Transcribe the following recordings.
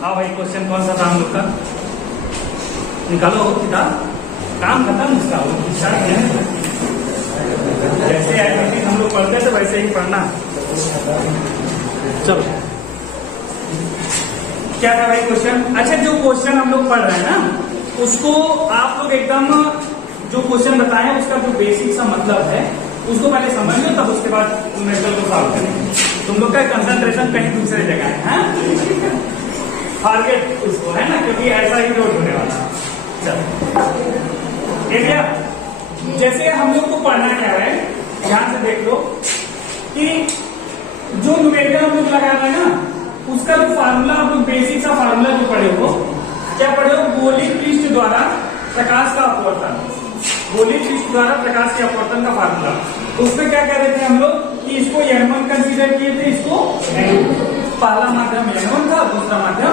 हाँ भाई, क्वेश्चन कौन सा था हम लोग का? निकालो किताब, काम खत्म इसका। जैसे एक्टिविटी हम लोग पढ़ते थे वैसे ही पढ़ना। चलो, क्या था भाई क्वेश्चन? अच्छा, जो क्वेश्चन हम लोग पढ़ रहे हैं ना, उसको आप लोग एकदम जो क्वेश्चन बताए उसका जो बेसिक सा मतलब है उसको पहले समझ लो, तब उसके बाद न्यूमेरिकल को सॉल्व करेंगे। तुम लोग का कंसंट्रेशन कहीं दूसरे जगह है, टारगेट उसको है ना, क्योंकि ऐसा ही रोड होने वाला है। चलो, एक जैसे हम लोग को पढ़ना क्या है, ध्यान से देख लो कि जो न्यूमेरिकल हम लोग लगा रहे हैं ना, उसका जो फार्मूला आप लोग बेसिक सा फार्मूला जो पढ़े हो, क्या पढ़े हो? गोलीय पृष्ठ द्वारा प्रकाश का अपवर्तन, गोलीय पृष्ठ द्वारा प्रकाश के अपवर्तन का फार्मूला। उसमें क्या कह रहे थे हम लोग कि इसको N1 कंसीडर किए थे, इसको पहला माध्यम N1 था, दूसरा माध्यम,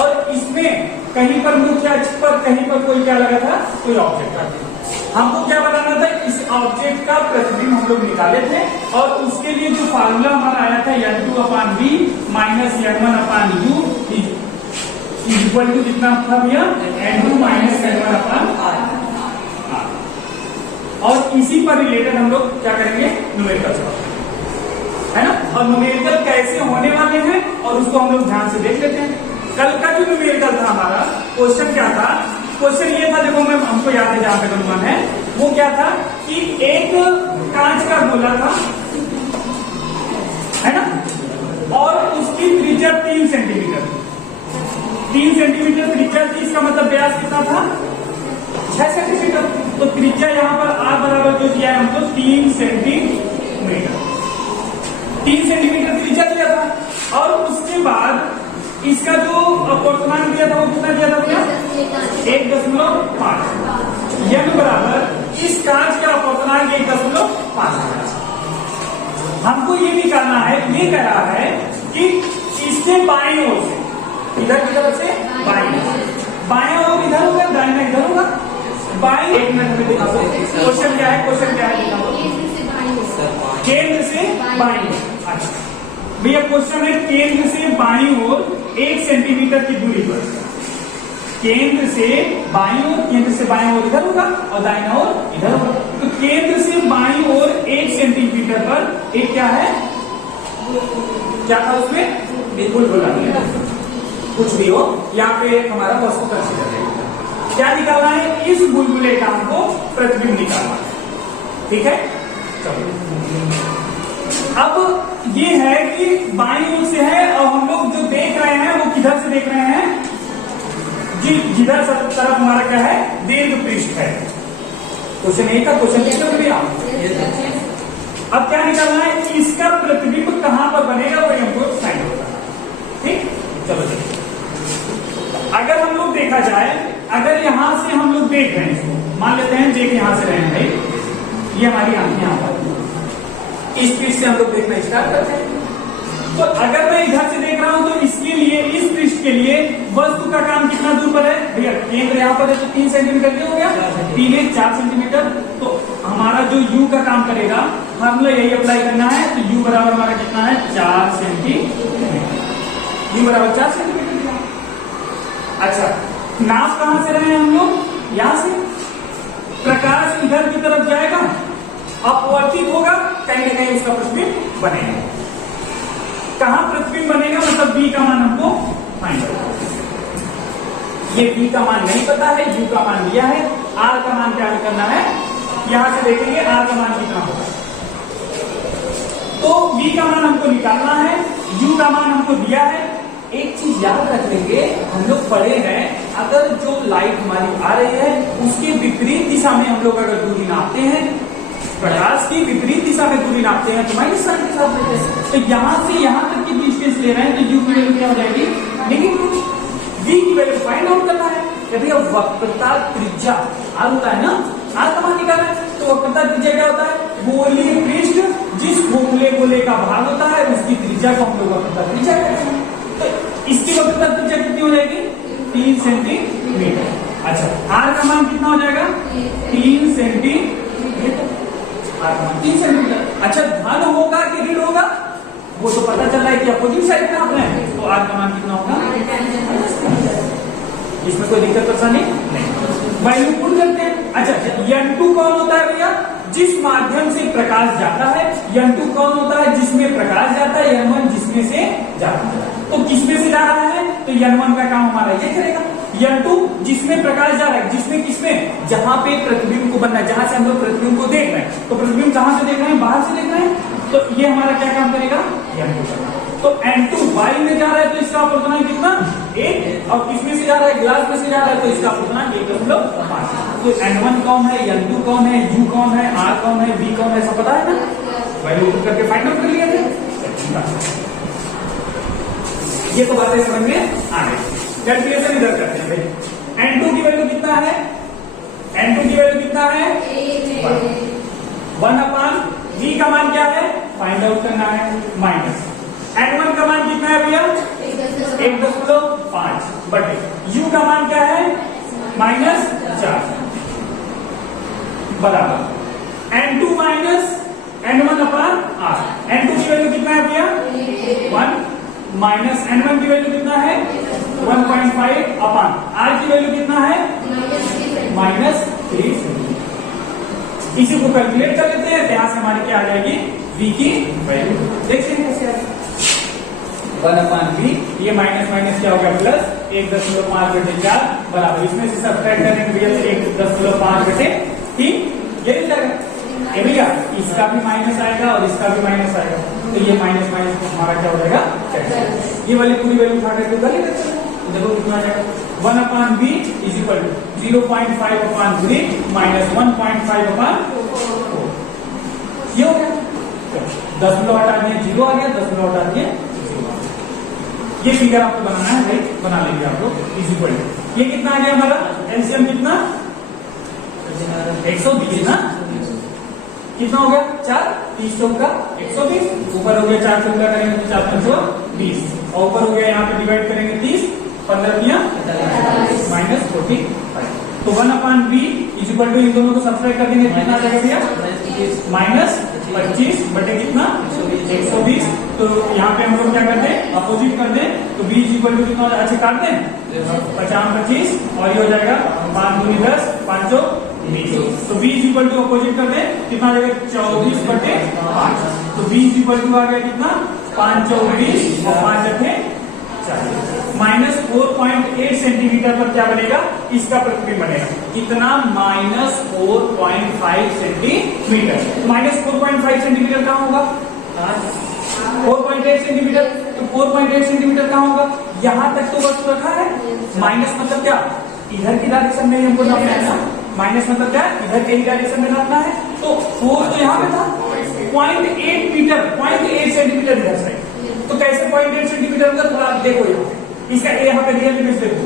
और इसमें कहीं पर मुख्य अक्ष पर कहीं पर कोई क्या लगा था? कोई ऑब्जेक्ट था। हमको क्या बनाना था? इस ऑब्जेक्ट का प्रतिबिंब हम लोग निकाले थे, और उसके लिए जो फार्मूला हमारा आया था N2/V minus N1/U equal to कितना था भैया? N2 minus N1/R। और इसी पर रिलेटेड हम लोग क्या करेंगे? न्यूमेरिकल है ना। और न्यूमेरिकल कैसे होने वाले हैं और उसको हम लोग ध्यान से देख लेते हैं। कल का जो न्यूमेरिकल था हमारा, क्वेश्चन क्या था? क्वेश्चन ये था, देखो मैं हमको याद है जहां तक अनुमान है, वो क्या था कि एक कांच का गोला था, है ना, और उसकी त्रिज्या 3 सेंटीमीटर, 3 सेंटीमीटर त्रिज्या थी। इसका मतलब व्यास कितना था? 6 सेंटीमीटर। तो त्रिज्या यहाँ पर R बराबर जो दिया है हमको 3 सेंटीमीटर, 3 सेंटीमीटर त्रिज्या दिया था। और उसके बाद इसका जो अपवर्तनांक दिया था वो कितना दिया था भैया? 1.5। N बराबर इस कांच का अपवर्तनांक 1.5। हमको ये निकालना है, ये कह रहा है कि इसके बाईं ओर से, इधर की तरफ से बाएं ओर इधर होगा, दाहिना इधर होगा। बाईं, एक मिनट में दिखा दो क्वेश्चन क्या है, क्वेश्चन क्या है दिखा दो। केंद्र से बाईं ओर। अच्छा भैया, क्वेश्चन है केंद्र से बाईं ओर 1 सेंटीमीटर की दूरी पर, केंद्र से बाईं ओर, केंद्र से बाईं ओर इधर होगा और दाहिना ओर इधर होगा। तो केंद्र से बाईं ओर 1 सेंटीमीटर पर एक क्या है, क्या था उसमें? बिल्कुल बोला नहीं, कुछ भी हो, यहाँ पे हमारा वस्तु कंसीडर है। क्या निकालना है? इस बुलबुले का हमको प्रतिबिंब निकालना है। ठीक है, चलो। अब ये है कि बाईं ओर से है, और हम लोग जो देख रहे हैं वो किधर से देख रहे हैं जी? जिधर तरफ हमारा क्या है? दीर्घ पृष्ठ है। क्वेश्चन ए का क्वेश्चन लिख लो भैया। अब क्या निकालना है? इसका प्रतिबिंब कहां पर बनेगा, वो हमको साइन होगा। ठीक, चलो चलिए। अगर हम लोग देखा जाए, अगर यहां से हम लोग देख रहे हैं इसको, मान लेते हैं देख यहां से रहे हैं भाई, ये हमारी आंखें यहां पर, इस पृष्ठ से हम लोग देखना स्टार्ट करते हैं। तो अगर मैं इधर से देख रहा हूं तो इसके लिए, इस पृष्ठ के लिए वस्तु का काम कितना दूर पर है भैया? केंद्र यहाँ पर है तो 3 सेंटीमीटर ये हो गया, 3 4 सेंटीमीटर। तो हमारा जो U का काम करेगा, फार्मूला यही अप्लाई करना है। तो U बराबर हमारा कितना है? 4 सेंटीमीटर। U बराबर 4 सेंटीमीटर। अच्छा, नाप कहां से रहे हैं हम लोग? यहां से। प्रकाश इधर की तरफ जाएगा, अपवर्तित होगा, कहीं ना कहीं उसका प्रतिबिंब बनेगा। कहां प्रतिबिंब बनेगा? मतलब B का मान हमको फाइंड करना है। ये B का मान नहीं पता है, U का मान दिया है, R का मान क्या करना है? यहां से देखेंगे R का मान कितना होगा। तो B का मान हमको निकालना है, U का मान हमको दिया है। एक चीज याद रख लेंगे, हम लोग पढ़े हैं, अगर जो लाइट हमारी आ रही है उसके विपरीत दिशा में हम लोग अगर दूरी नापते हैं, प्रकाश की विपरीत दिशा में दूरी नापते हैं तो माइनस साइन के साथ लेते हैं। तो यहां से यहां तक की डिस्टेंस ले रहे हैं तो U की वैल्यू क्या हो जाएगी? नेगेटिव। V की वैल्यू फाइंड आउट करना है। भैया वक्रता त्रिज्या R होता है ना, R का मान निकालना है। तो वक्रता त्रिज्या क्या होता है? गोलीय पृष्ठ जिस गोले का भाग होता है उसकी त्रिज्या को हम लोग वक्रता त्रिज्या कहते हैं। तो इसकी वक्रता त्रिज्या कितनी हो जाएगी? 3 सेंटीमीटर। अच्छा, R का मान कितना हो जाएगा? 3 सेंटीमीटर। R का मान 3 सेंटीमीटर। अच्छा, धन होगा कि ऋण होगा वो तो पता चल रहा है कि अपोजिट साइड में आप रहे हैं, तो R का मान कितना होगा? परेशानी नहीं। वैल्यू पुट करते हैं। अच्छा, N2 कौन होता है भैया? जिस माध्यम से प्रकाश जाता है। N2 कौन होता है? जिसमें प्रकाश जाता है। N1 जिसमें से जाता है। तो किसमें से जा रहा है? तो N1 का काम हमारा ये करेगा। N2 जिसमें प्रकाश जा रहा है, जिसमें किसमें? जहां पे प्रतिबिंब को बनना है, जहां से हम लोग प्रतिबिंब को देख रहे हैं। तो प्रतिबिंब कहां से देख रहे हैं? बाहर से देख रहे हैं। तो ये हमारा क्या काम करेगा? N2 का। तो N2 वाई में जा रहा है तो इसका अपर्तनांक कितना? 1। और किसमें से जा रहा है? ग्लास में से जा रहा है तो इसका अपर्तनांक 1.5। तो N1 कौन है, N2 कौन है, U कौन है, R कौन है, V कौन है, सब पता है ना? वैल्यू पुट करके फाइंड आउट कर लिया है। ये तो बातें समझ में आ गई। कैलकुलेशन इधर करते हैं भाई। N2 की वैल्यू कितना है? N2 की वैल्यू कितना है? 1/V का मान क्या है? फाइंड आउट करना है। माइनस N1 का मान कितना है भैया? 1.5 बटे U का मान क्या है? -4 बराबर N2 माइनस N1/R। N2 की वैल्यू कितना है भैया? 1 माइनस N1 की वैल्यू कितना है? 1.5 R की वैल्यू कितना है? -3। इसी को कैलकुलेट कर लेते हैं। यहां से हमारी क्या आ जाएगी? V की वैल्यू देखते हैं कैसे आएगी। 1/V, ये माइनस माइनस क्या हो गया? प्लस 1.5 बटे 4 बराबर, इसमें से सब्ट्रैक्ट करेंगे भैया तो 1.5 बटे 3। ये नहीं लगा ये भैया, इसका भी माइनस आएगा और इसका भी माइनस आएगा। तो ये माइनस माइनस हमारा क्या हो जाएगा? ये वाली पूरी वैल्यू उठा करके उधर ही रखते हैं। देखो कितना आ जाएगा? 1/V is equal to 0.5/3 minus 1.5/4। ये हो गया। 10 हटा दिए 0 आ गया, 10 हटा दिए 0 आ गया। ये फिगर आपको बनाना है भाई, बना लेंगे आप लोग। इज इक्वल टू ये कितना आ गया हमारा? एलसीएम कितना? 120 ना? कितना हो गया? 4 30 चौका 120, ऊपर हो गया 4 चौका करेंगे तो 4 5 20, और ऊपर हो गया यहाँ पे डिवाइड करेंगे 30, 15 दिया -45। तो 1/V इज इक्वल टू इन दोनों को सब्ट्रैक्ट कर देंगे, कितना आ जाएगा भैया? -25 बटे कितना? 120। तो यहाँ पे हम लोग क्या करते हैं? अपोजिट कर दें तो V इज इक्वल टू कितना? अच्छे काट दें 50-25 और ये हो जाएगा 5 दूनी 10 5 20। तो V is equal to opposite कर दें कितना आ जाएगा? 24 बटे 5। तो V इज इक्वल टू आ गया कितना? 5 24 और 5 8 40। -4.8 सेंटीमीटर पर क्या बनेगा? इसका प्रतिबिंब बनेगा। कितना? -4.5 सेंटीमीटर। -4.5 सेंटीमीटर कहाँ होगा? 4.8 सेंटीमीटर। तो 4.8 सेंटीमीटर कहाँ होगा? यहां तक तो वस्तु रखा है। माइनस मतलब क्या? इधर की डायरेक्शन में हमको नापना है ना। माइनस मतलब क्या? इधर के डायरेक्शन में नापना है। तो 4 तो यहाँ पे था, 0.8 मीटर, 0.8 सेंटीमीटर इधर से। तो कैसे 0.8 सेंटीमीटर होगा? थोड़ा देखो यहाँ पे, इसका यहाँ पे रियल इमेज देखो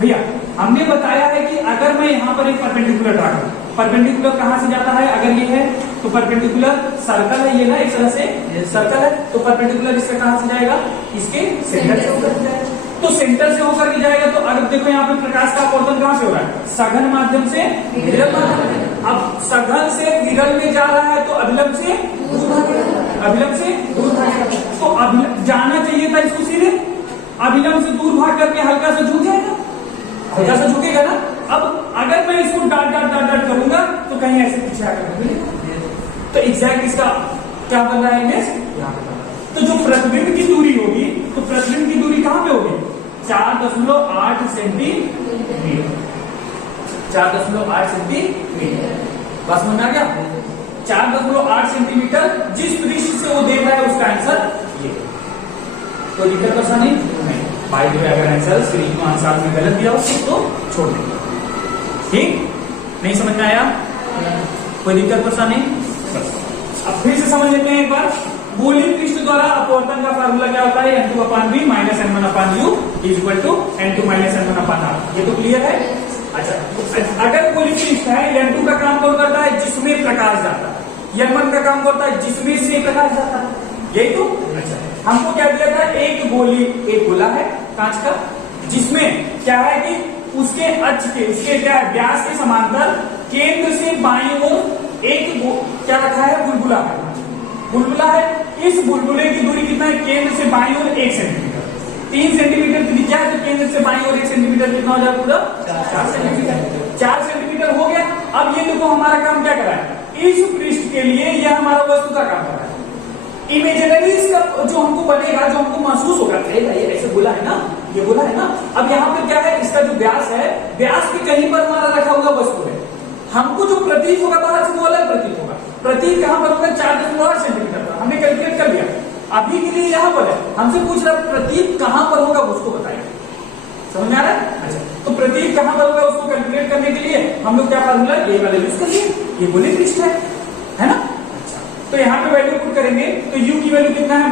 भैया। हमने बताया है कि अगर मैं यहाँ पर एक परपेंडिकुलर ड्रा करूं, परपेंडिकुलर कहां से जाता है? अगर ये है तो परपेंडिकुलर सर्कल है, ये ना एक तरह से सर्कल है, तो परपेंडिकुलर इसका कहां से जाएगा? इसके सेंटर से होकर जाएगा। तो सेंटर से होकर के जाएगा। तो अगर देखो यहाँ पे प्रकाश का अपवर्तन कहां से हो रहा है? सघन माध्यम से विरल माध्यम। अब सघन से विरल में जा रहा है तो अभिलंब से दूर भागेगा, अभिलंब से दूर भागेगा। तो अभिलंब जाना चाहिए था इसको सीधे, अभिलंब से दूर भाग करके हल्का सा झुक जाएगा, हल्का सा झुकेगा ना। अब अगर मैं इसको डाट डाट डाट डाट करूंगा तो कहीं ऐसे पीछे आकर तो एग्जैक्ट इसका क्या बन रहा है इमेज? यहाँ पे। तो जो प्रतिबिंब की दूरी होगी, तो प्रतिबिंब की दूरी कहां पे होगी? 4.8 सेंटीमीटर। 4.8 सेंटीमीटर। बस समझ आ गया? 4.8 सेंटीमीटर जिस दृष्टि से वो देख रहा है उसका आंसर ये। कोई दिक्कत परेशानी नहीं। बाय द वे अगर आंसर स्क्रीन को आंसर में गलत दिया हो तो छोड़ देंगे, ठीक? नहीं समझ में आया? कोई दिक्कत परेशानी? अब फिर से समझ लेते हैं एक बार। गोलीय पृष्ठ द्वारा अपवर्तन का फार्मूला क्या होता है? N2/V minus N1/U is equal to N2 minus N1/R। ये तो क्लियर है? अच्छा, अगर गोलीय पृष्ठ है, N2 का काम कौन करता है? जिसमें प्रकाश जाता है। N1 का काम करता है जिसमें से प्रकाश जाता है। यही तो? अच्छा, हमको क्या दिया था? एक गोली, एक गोला है कांच का, जिसमें क्या है कि उसके अक्ष के, उसके क्या है, व्यास के समांतर केंद्र से बाईं ओर एक क्या रखा है? बुलबुला है। बुलबुला है। इस बुलबुले की दूरी कितना है? केंद्र से बाईं ओर 1 सेंटीमीटर। 3 सेंटीमीटर की त्रिज्या है, तो केंद्र से बाईं ओर 1 सेंटीमीटर कितना हो जाएगा पूरा 4 सेंटीमीटर। 4 सेंटीमीटर हो गया। अब ये देखो हमारा काम क्या करा है, इस पृष्ठ के लिए यह हमारा वस्तु का काम कर रहा है। इमेजिनरी इसका जो हमको बनेगा, जो हमको महसूस होगा, ये ऐसे बोला है ना, ये बोला है ना। अब यहाँ पे क्या है, इसका जो व्यास है, व्यास के कहीं पर हमारा रखा हुआ वस्तु है। हमको जो प्रतीक होगा बाहर से वो अलग प्रतीक होगा। प्रतीक कहां पर होगा, 4.8 सेंटीमीटर पर। हमने कैलकुलेट कर लिया। अभी के लिए यहाँ पर है, हमसे पूछ रहा प्रतीक कहां पर होगा उसको बताइए। समझ में आ रहा है? अच्छा, तो प्रतीक कहां पर होगा उसको कैलकुलेट करने के लिए हम लोग क्या फार्मूला ये वाले यूज कर लिए। ये गोले पृष्ठ है ना। अच्छा, तो यहाँ पे वैल्यू पुट करेंगे तो u की वैल्यू कितना है,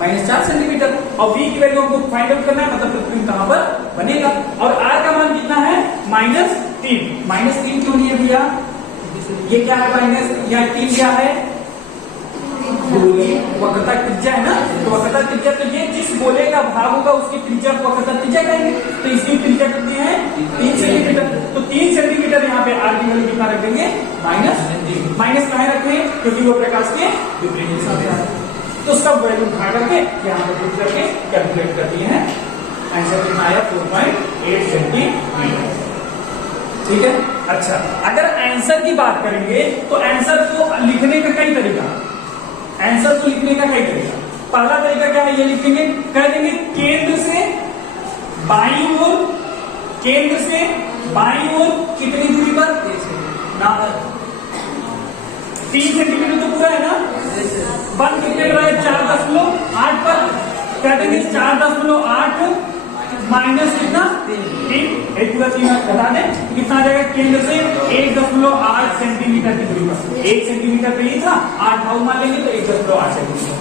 -4 सेंटीमीटर, और v की वैल्यू हमको फाइंड आउट करना है, मतलब प्रतिबिंब कहां पर बनेगा। और r का मान कितना है, -3 क्यों नहीं है भैया, ये क्या है माइनस, या 3 क्या है, गोले वक्रता त्रिज्या है ना। तो वक्रता त्रिज्या, तो ये जिस गोले का भाग होगा उसकी त्रिज्या को वक्रता त्रिज्या कहेंगे। तो इसकी त्रिज्या कितनी है, 3 सेंटीमीटर। तो 3 सेंटीमीटर यहाँ पे r की वैल्यू कितना रख देंगे, माइनस कहाँ रख देंगे, क्योंकि वो प्रकाश के विपरीत दिशा में है। तो सब वैल्यू उठा करके यहाँ पे पुट करके कैलकुलेट कर दिए हैं। आंसर कितना आया, 4.8 सेंटीमीटर। ठीक है। अच्छा, अगर आंसर की बात करेंगे तो आंसर को लिखने का कई तरीका, आंसर को लिखने का कई तरीका। पहला तरीका क्या है, ये लिखेंगे, कह देंगे केंद्र से बाईं ओर, केंद्र से बाईं ओर कितनी दूरी पर, ना 3 सेंटीमीटर तो पूरा है ना। बन कितने पर है, 4.8 पर। कह देंगे 4.8 माइनस कितना, 3, एक पूरा 3 घटा दें, कितना आ जाएगा, केंद्र से 1.8 सेंटीमीटर की दूरी पर। 1 सेंटीमीटर पे ही था, 8 भाग मान लेंगे तो 1.8 सेंटीमीटर।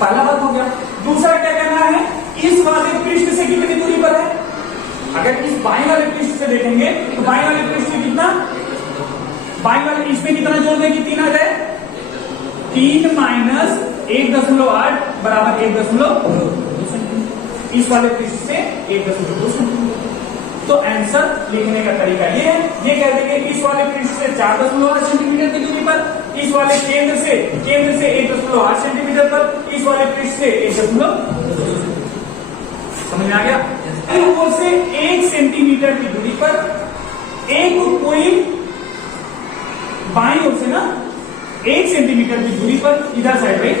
पहला बात हो गया। दूसरा क्या करना है, इस वाले पृष्ठ से कितनी दूरी पर है। अगर इस बाईं वाले पृष्ठ से देखेंगे तो बाईं वाले पृष्ठ से कितना, बाईं वाले इसमें कितना जोड़ देंगे, 3 आ जाए, 3 माइनस 1.8 बराबर 1.2 इस वाले पृष्ठ से 1.2 सेंटीमीटर। तो आंसर लिखने का तरीका ये है, ये कह देंगे इस वाले पृष्ठ से 4.8 सेंटीमीटर की दूरी पर, इस वाले केंद्र से 1.8 सेंटीमीटर पर, इस वाले पृष्ठ से 1.2। समझ में आ गया। इन ओर से 1 सेंटीमीटर की दूरी पर एक कोई बाईं ओर से ना 1 सेंटीमीटर की दूरी पर इधर साइड में